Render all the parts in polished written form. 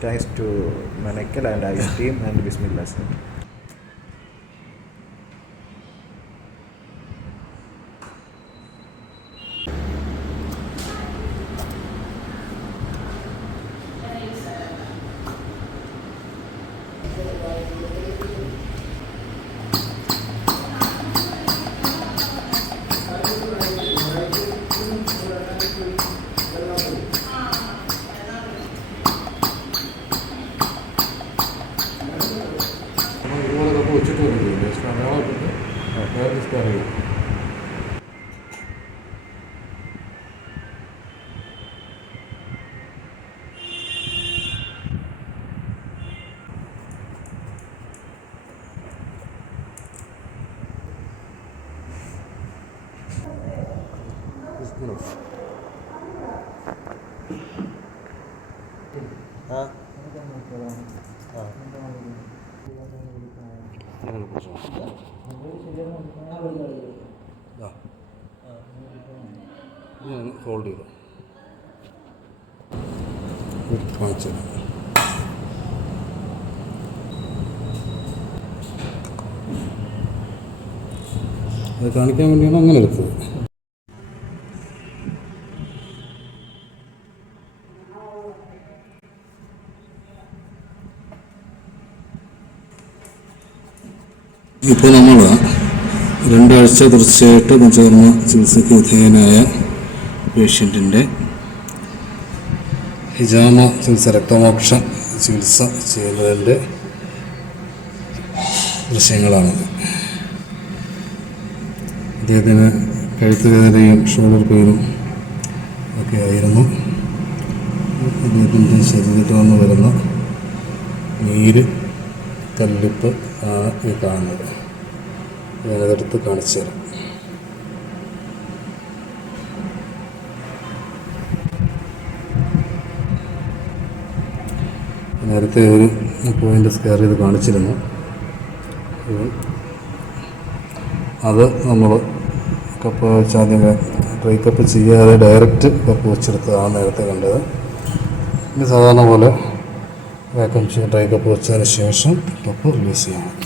thanks to Manekal and Ice team and Bismillah sir. Fold ചെയ്തു കാണിച്ചു. അത് കാണിക്കാൻ വേണ്ടിയാണ് അങ്ങനെ എടുത്തത്. ഇപ്പോൾ നമ്മൾ 2 ആഴ്ച തുടർച്ചയായിട്ട് പഞ്ചകർമ്മ ചികിത്സയ്ക്ക് വിധേയനായ പേഷ്യൻറ്റിൻ്റെ ഹിജാമ ചികിത്സ, രക്തമോക്ഷ ചികിത്സ ചെയ്യുന്നതിൻ്റെ ദൃശ്യങ്ങളാണിത്. അദ്ദേഹത്തിന് കഴുത്ത് വേദനയും ഷോൾഡർ പെയിനും ഒക്കെ ആയിരുന്നു. അദ്ദേഹത്തിൻ്റെ ശരീരത്തിൽ നിന്ന് വരുന്ന നീര്, കല്ലിപ്പ് ആണ് ഈ കാണുന്നത്. ഞാനതെടുത്ത് കാണിച്ചു തരാം. നേരത്തെ ഒരു പോയിൻ്റ് സ്കെയർ ചെയ്ത് കാണിച്ചിരുന്നു. അത് നമ്മൾ കപ്പ് വെച്ച് ആദ്യമേ ഡ്രൈ കപ്പ് ചെയ്യാതെ ഡയറക്റ്റ് കപ്പ് വെച്ചെടുത്തതാണ് നേരത്തെ കണ്ടത്. ഇനി സാധാരണ പോലെ വാക്വം ചെയ്ത് ഡ്രൈ കപ്പ് വെച്ചതിന് ശേഷം കപ്പ് റിലീസ് ചെയ്യണം.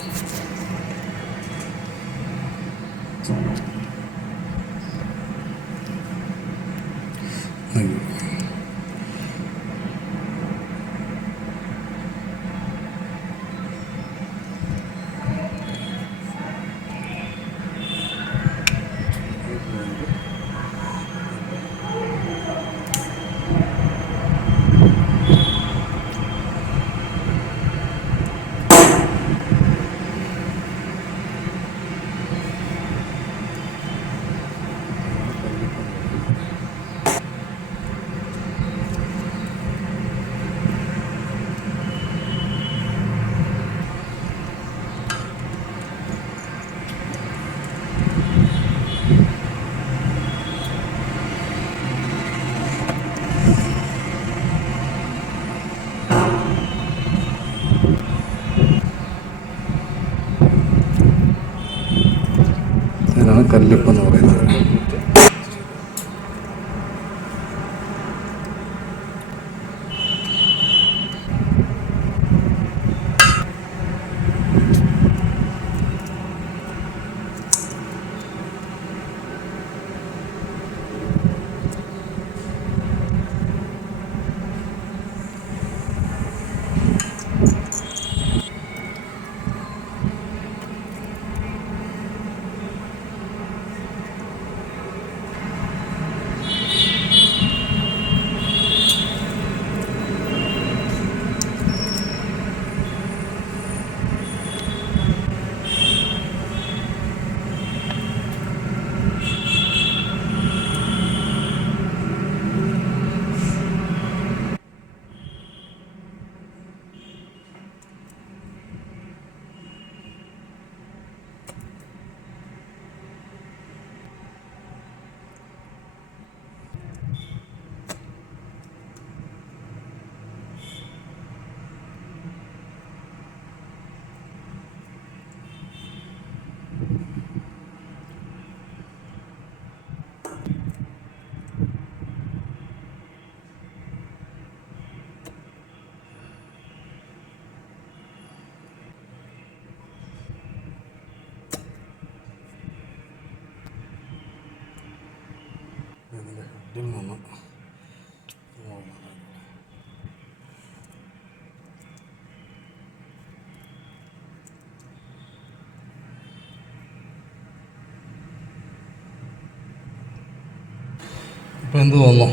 എന്ത് തോന്നുന്നു?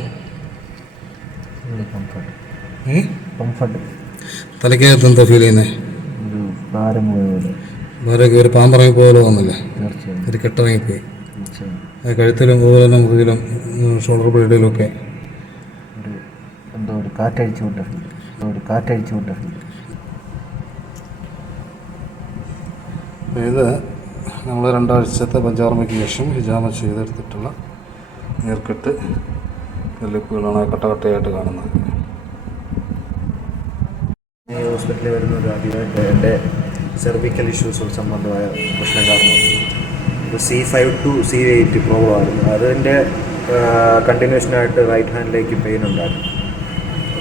തലയ്ക്കകത്ത് എന്താ ഫീൽ ചെയ്യുന്നത്? ഭാരമൊക്കെ ഒരു പാമ്പിറങ്ങി പോലെ തോന്നില്ലേ? ഒരു കെട്ടിറങ്ങിപ്പോയി. കഴുത്തിലും അതുപോലെ തന്നെ മുതുകിലും ഷോൾഡർ ബ്ലേഡിലും ഒക്കെ എന്തോ ഒരു കാറ്റടിച്ചുകൊണ്ട് ഇത് നമ്മൾ 2 ആഴ്ചത്തെ പഞ്ചകർമ്മയ്ക്ക് ശേഷം ഹിജാമ ചെയ്തെടുത്തിട്ടുള്ള നീർക്കെട്ട് കല്ലിപ്പുകളാണ് കട്ടകട്ടയായിട്ട് കാണുന്നത്. ഈ ഹോസ്പിറ്റലിൽ വരുന്നത് ആദ്യമായിട്ട് എൻ്റെ സെർവിക്കൽ ഇഷ്യൂസ് സംബന്ധമായ പ്രശ്നം കാരണം C5 to C8 പ്രോബ്ലം ആയിരുന്നു. അതിൻ്റെ കണ്ടിന്യൂഷനായിട്ട് റൈറ്റ് ഹാൻഡിലേക്ക് പെയിൻ ഉണ്ടായിരുന്നു.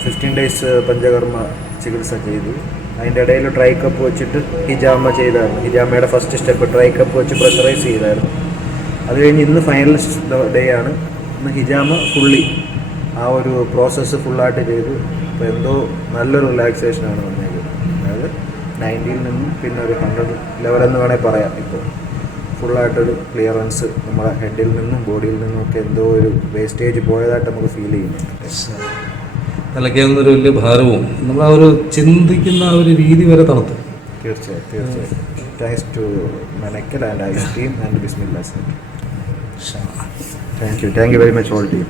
15 days പഞ്ചകർമ്മ ചികിത്സ ചെയ്തു. അതിൻ്റെ ഇടയിൽ ട്രൈ കപ്പ് വെച്ചിട്ട് ഹിജാമ ചെയ്തായിരുന്നു. ഹിജാമയുടെ ഫസ്റ്റ് സ്റ്റെപ്പ് ട്രൈ കപ്പ് വെച്ച് പ്രഷറൈസ് ചെയ്തായിരുന്നു. അത് കഴിഞ്ഞ് ഇന്ന് ഫൈനൽ ഡേ ആണ്. ഇന്ന് ഹിജാമ ഫുള്ളി ആ ഒരു പ്രോസസ്സ് ഫുള്ളായിട്ട് ചെയ്തു. അപ്പോൾ എന്തോ നല്ലൊരു റിലാക്സേഷനാണ് വന്നേക്കുന്നത്. അതായത് 90 നിന്നും പിന്നെ ഒരു 100 ലെവലെന്ന് വേണേൽ പറയാം. ഇപ്പോൾ ഫുള്ളായിട്ടൊരു ക്ലിയറൻസ് നമ്മുടെ ഹെഡിൽ നിന്നും ബോഡിയിൽ നിന്നും ഒക്കെ എന്തോ ഒരു വേസ്റ്റേജ് പോയതായിട്ട് നമുക്ക് ഫീൽ ചെയ്യുന്നുണ്ട്. തലയ്ക്കൊരു വലിയ ഭാരവും നമ്മൾ ആ ഒരു ചിന്തിക്കുന്ന ആ ഒരു രീതി വരെ തണുത്തു. തീർച്ചയായും താങ്ക്സ് ടു മെനക്കൽ ആൻഡ് ഐസ് ടീം ആൻഡ് ബിസ്മില്ലാ sir. Thank you very much all team.